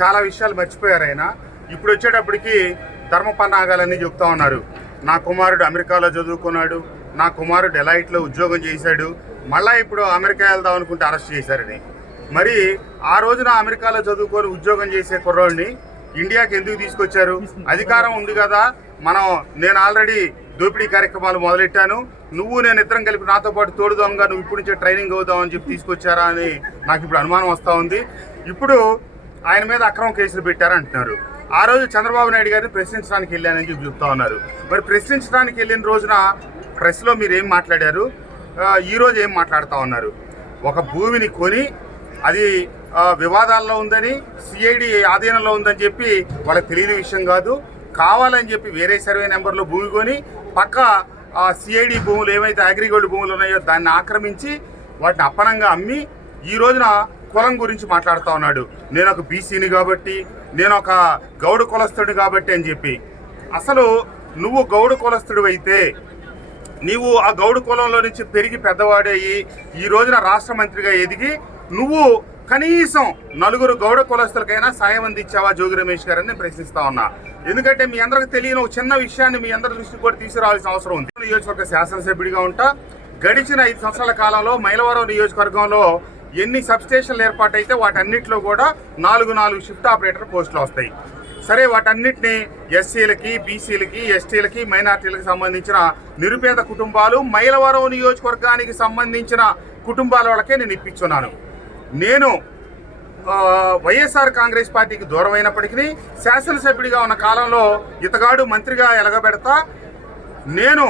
చాలా విషయాలు మర్చిపోయారు ఆయన. ఇప్పుడు వచ్చేటప్పటికి ధర్మపన్నాగాలన్నీ చెప్తా ఉన్నారు. నా కుమారుడు అమెరికాలో చదువుకున్నాడు నా కుమారుడు డెలైట్లో ఉద్యోగం చేశాడు మళ్ళా ఇప్పుడు అమెరికా వెళ్దాం అనుకుంటే అరెస్ట్ చేశారని మరి ఆ రోజున అమెరికాలో చదువుకొని ఉద్యోగం చేసే కుర్రోడిని ఇండియాకి ఎందుకు తీసుకొచ్చారు? అధికారం ఉంది కదా మనం నేను ఆల్రెడీ దోపిడీ కార్యక్రమాలు మొదలెట్టాను నువ్వు నేను ఇద్దరం కలిపి నాతో పాటు తోడుదాంగా నువ్వు ఇప్పుడు నుంచే ట్రైనింగ్ అవుదామని చెప్పి తీసుకొచ్చారా అని నాకు ఇప్పుడు అనుమానం వస్తూ ఉంది. ఇప్పుడు ఆయన మీద అక్రమ కేసులు పెట్టారంటున్నారు. ఆ రోజు చంద్రబాబు నాయుడు గారిని ప్రశ్నించడానికి వెళ్ళానని చెప్పి చెప్తా ఉన్నారు. మరి ప్రశ్నించడానికి వెళ్ళిన రోజున ప్రెస్లో మీరు ఏం మాట్లాడారు ఈరోజు ఏం మాట్లాడుతూ ఉన్నారు? ఒక భూమిని కొని అది వివాదాల్లో ఉందని సిఐడి ఆధీనంలో ఉందని చెప్పి వాళ్ళకి తెలియని విషయం కాదు. కావాలని చెప్పి వేరే సర్వే నెంబర్లో భూమి కొని పక్క సిఐడి భూములు ఏమైతే అగ్రిగోల్డ్ భూములు ఉన్నాయో దాన్ని ఆక్రమించి వాటిని అప్పనంగా అమ్మి ఈ రోజున కులం గురించి మాట్లాడుతూ ఉన్నాడు. నేను ఒక బీసీని కాబట్టి నేను ఒక గౌడు కులస్తుడు కాబట్టి అని చెప్పి. అసలు నువ్వు గౌడు కులస్తుడు అయితే నీవు ఆ గౌడు కులంలో నుంచి పెరిగి పెద్దవాడయ్యి ఈ రోజున రాష్ట్ర మంత్రిగా ఎదిగి నువ్వు కనీసం నలుగురు గౌడ కులస్తులకైనా సాయం అందించావా జోగి రమేష్ గారని నేను ప్రశ్నిస్తా ఉన్నా. ఎందుకంటే మీ అందరికి తెలియని ఒక చిన్న విషయాన్ని మీ అందరి దృష్టికి కూడా తీసుకురావాల్సిన అవసరం ఉంది. నియోజకవర్గ శాసనసభ్యుడిగా ఉంటా. గడిచిన ఐదు సంవత్సరాల కాలంలో మైలవరం నియోజకవర్గంలో ఎన్ని సబ్స్టేషన్లు ఏర్పాటైతే వాటన్నిటిలో కూడా నాలుగు నాలుగు షిఫ్ట్ ఆపరేటర్ పోస్టులు వస్తాయి. సరే వాటన్నిటిని ఎస్సీలకి బీసీలకి ఎస్టీలకి మైనార్టీలకు సంబంధించిన నిరుపేద కుటుంబాలు మైలవరం నియోజకవర్గానికి సంబంధించిన కుటుంబాల వాళ్ళకే నేను ఇప్పించున్నాను. నేను వైఎస్ఆర్ కాంగ్రెస్ పార్టీకి దూరం అయినప్పటికీ శాసనసభ్యుడిగా ఉన్న కాలంలో ఇతగాడు మంత్రిగా ఎలగబెడతా నేను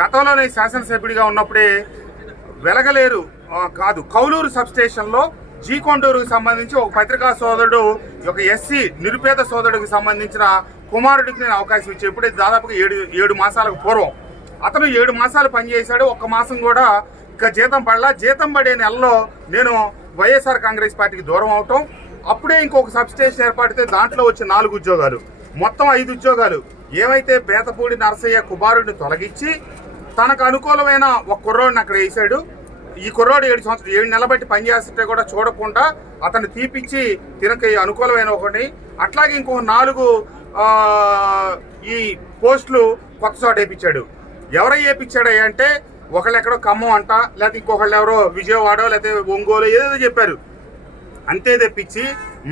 గతంలోనే శాసనసభ్యుడిగా ఉన్నప్పుడే వెలగలేరు కాదు కౌలూరు సబ్స్టేషన్లో జీకొండూరుకు సంబంధించి ఒక పత్రికా సోదరుడు ఒక ఎస్సీ నిరుపేద సోదరుడికి సంబంధించిన కుమారుడికి నేను అవకాశం ఇచ్చి ఇప్పుడు దాదాపుగా ఏడు ఏడు మాసాలకు పూర్వం. అతను ఏడు మాసాలు పనిచేశాడు ఒక్క మాసం కూడా ఇక జీతం పడలా. జీతం పడే నెలలో నేను వైఎస్ఆర్ కాంగ్రెస్ పార్టీకి దూరం అవటం. అప్పుడే ఇంకొక సబ్స్టేషన్ ఏర్పడితే దాంట్లో వచ్చే నాలుగు ఉద్యోగాలు. మొత్తం ఐదు ఉద్యోగాలు. ఏమైతే బేతపూడి నరసయ్య కుమారుడిని తొలగించి తనకు అనుకూలమైన ఒక కుర్రోడిని అక్కడ వేసాడు ఈ కుర్రాడు ఏడు సంవత్సరాలు ఏడు నెలల బట్టి పనిచేస్తుంటే కూడా చూడకుండా అతన్ని తీపిచ్చి తినకి అనుకూలమైన ఒకటి అట్లాగే ఇంకో నాలుగు ఈ పోస్టులు కొత్త చోట వేయించాడు ఎవరై వేయించాడు అంటే ఒకళ్ళు ఎక్కడో ఖమ్మం అంట లేకపోతే ఇంకొకళ్ళు ఎవరో విజయవాడ లేకపోతే ఒంగోలు ఏదేదో చెప్పారు. అంతే తెప్పించి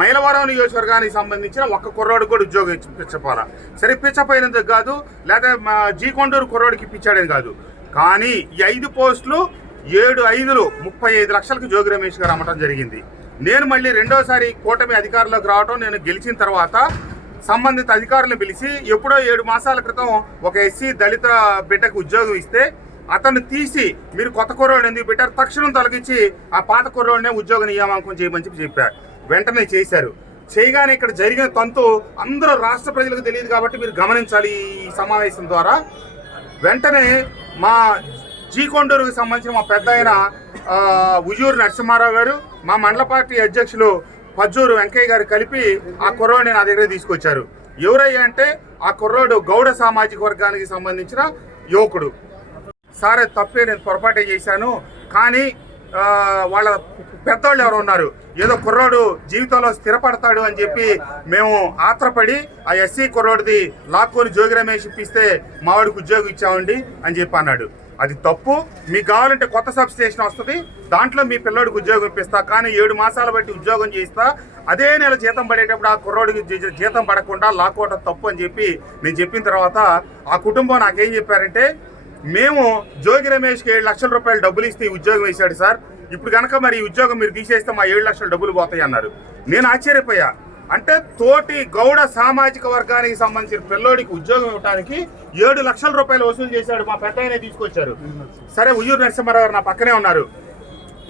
మైలవరం నియోజకవర్గానికి సంబంధించిన ఒక్క కుర్రాడు కూడా ఉద్యోగం పిచ్చపాల. సరే ఇప్పించపోయినందుకు కాదు లేదా మా జీకొండూరు కుర్రాడికి ఇప్పించాడని కాదు. కానీ ఈ ఐదు పోస్టులు ఏడు ఐదులు ముప్పై ఐదు లక్షలకు జోగి రమేష్ గారు అమ్మటం జరిగింది. నేను మళ్ళీ రెండోసారి కూటమి అధికారంలోకి రావటం నేను గెలిచిన తర్వాత సంబంధిత అధికారులను పిలిచి ఎప్పుడో ఏడు మాసాల క్రితం ఒక ఎస్సీ దళిత బిడ్డకు ఉద్యోగం ఇస్తే అతన్ని తీసి మీరు కొత్త కుర్రోడు ఎందుకు పెట్టారు? తక్షణం తొలగించి ఆ పాత కుర్రోడినే ఉద్యోగ నియామకం చేయమని చెప్పి చెప్పారు. వెంటనే చేశారు. చేయగానే ఇక్కడ జరిగిన తంతు అందరూ రాష్ట్ర ప్రజలకు తెలియదు కాబట్టి మీరు గమనించాలి ఈ సమావేశం ద్వారా. వెంటనే మా జీకొండూరుకు సంబంధించిన మా పెద్ద ఆయన ఆ, ఉజూరు నరసింహారావు గారు మా మండల పార్టీ అధ్యక్షులు పజ్జూరు వెంకయ్య గారు కలిపి ఆ కుర్రోడిని నా దగ్గర తీసుకొచ్చారు. ఎవరయ్యా అంటే ఆ కుర్రోడు గౌడ సామాజిక వర్గానికి సంబంధించిన యువకుడు. సారే తప్పే నేను పొరపాటే చేశాను. కానీ వాళ్ళ పెద్దోళ్ళు ఎవరు ఉన్నారు. ఏదో కుర్రోడు జీవితంలో స్థిరపడతాడు అని చెప్పి మేము ఆత్రపడి ఆ ఎస్సీ కుర్రోడిది లాక్కొని జోగి రమేష్ ఇప్పిస్తే మావాడికి ఉద్యోగం ఇచ్చామండి అని చెప్పి అన్నాడు. అది తప్పు. మీకు కావాలంటే కొత్త సబ్ స్టేషన్ వస్తుంది. దాంట్లో మీ పిల్లోడికి ఉద్యోగం ఇప్పిస్తా కానీ ఏడు మాసాల బట్టి ఉద్యోగం చేయిస్తా. అదే నెల జీతం పడేటప్పుడు ఆ కుర్రోడికి జీతం పడకుండా లాక్కోవటం తప్పు అని చెప్పి నేను చెప్పిన తర్వాత ఆ కుటుంబం నాకేం చెప్పారంటే మేము జోగి రమేష్కి ఏడు లక్షల రూపాయలు డబ్బులు ఇస్తే ఉద్యోగం వేశాడు సార్. ఇప్పుడు కనుక మరి ఈ ఉద్యోగం మీరు తీసేస్తే మా ఏడు లక్షల డబ్బులు పోతాయి అన్నారు. నేను ఆశ్చర్యపోయా. అంటే తోటి గౌడ సామాజిక వర్గానికి సంబంధించిన పిల్లోడికి ఉద్యోగం ఇవ్వడానికి ఏడు లక్షల రూపాయలు వసూలు చేశాడు మా పెద్ద ఆయన తీసుకొచ్చారు. సరే ఉయ్యూరు నరసింహారావు గారు నా పక్కనే ఉన్నారు.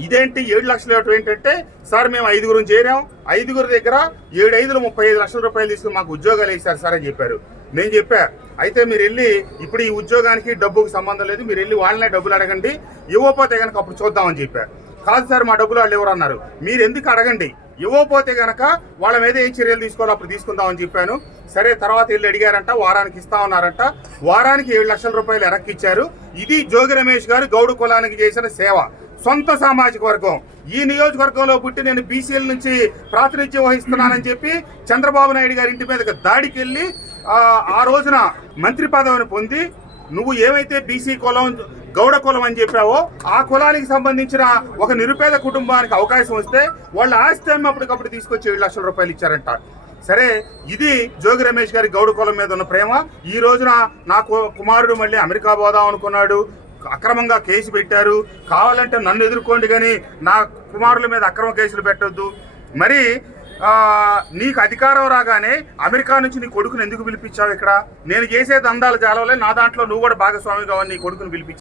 ఇదేంటి ఏడు లక్షలు ఇవ్వటం ఏంటంటే సార్ మేము ఐదుగురు చేరాం. ఐదుగురు దగ్గర ఏడు ఐదులు ముప్పై ఐదు లక్షల రూపాయలు తీసుకుని మాకు ఉద్యోగాలు వేశారు సార్ అని చెప్పారు. నేను చెప్పా అయితే మీరు వెళ్ళి ఇప్పుడు ఈ ఉద్యోగానికి డబ్బుకి సంబంధం లేదు. మీరు వెళ్ళి వాళ్ళనే డబ్బులు అడగండి. ఇవ్వకపోతే కనుక అప్పుడు చూద్దామని చెప్పారు కాదు సార్ మా డబ్బులు వాళ్ళు ఎవరు అన్నారు మీరు ఎందుకు అడగండి? ఇవ్వకపోతే గనక వాళ్ళ మీద ఏ చర్యలు తీసుకోవాలో అప్పుడు తీసుకుందామని చెప్పాను. సరే తర్వాత వీళ్ళు అడిగారంట వారానికి ఇస్తా ఉన్నారంట వారానికి ఏడు లక్షల రూపాయలు ఎరక్కిచ్చారు ఇది జోగి రమేష్ గారు గౌడు కులానికి చేసిన సేవ. సొంత సామాజిక వర్గం. ఈ నియోజకవర్గంలో పుట్టి నేను బీసీఎల్ నుంచి ప్రాతినిధ్యం వహిస్తున్నానని చెప్పి చంద్రబాబు నాయుడు గారి ఇంటి మీదకి దాడికి వెళ్ళి ఆ, ఆ రోజున మంత్రి పదవిని పొంది నువ్వు ఏమైతే బీసీ కులం గౌడ కులం అని చెప్పావో ఆ కులానికి సంబంధించిన ఒక నిరుపేద కుటుంబానికి అవకాశం వస్తే వాళ్ళ ఆస్తి అప్పటికప్పుడు తీసుకొచ్చి ఏడు లక్షల రూపాయలు ఇచ్చారంట. సరే ఇది జోగి రమేష్ గారి గౌడ కులం మీద ఉన్న ప్రేమ. ఈ రోజున నా కుమారుడు మళ్ళీ అమెరికా పోదాం అనుకున్నాడు. అక్రమంగా కేసు పెట్టారు. కావాలంటే నన్ను ఎదుర్కోండి కానీ నా కుమారుల మీద అక్రమ కేసులు పెట్టొద్దు. మరి నీకు అధికారం రాగానే అమెరికా నుంచి నీ కొడుకుని ఎందుకు పిలిపించావు ఇక్కడ? నేను చేసే దందాలు జాలవలే నా దాంట్లో నువ్వు కూడా భాగస్వామి నీ కొడుకుని పిలిపించావు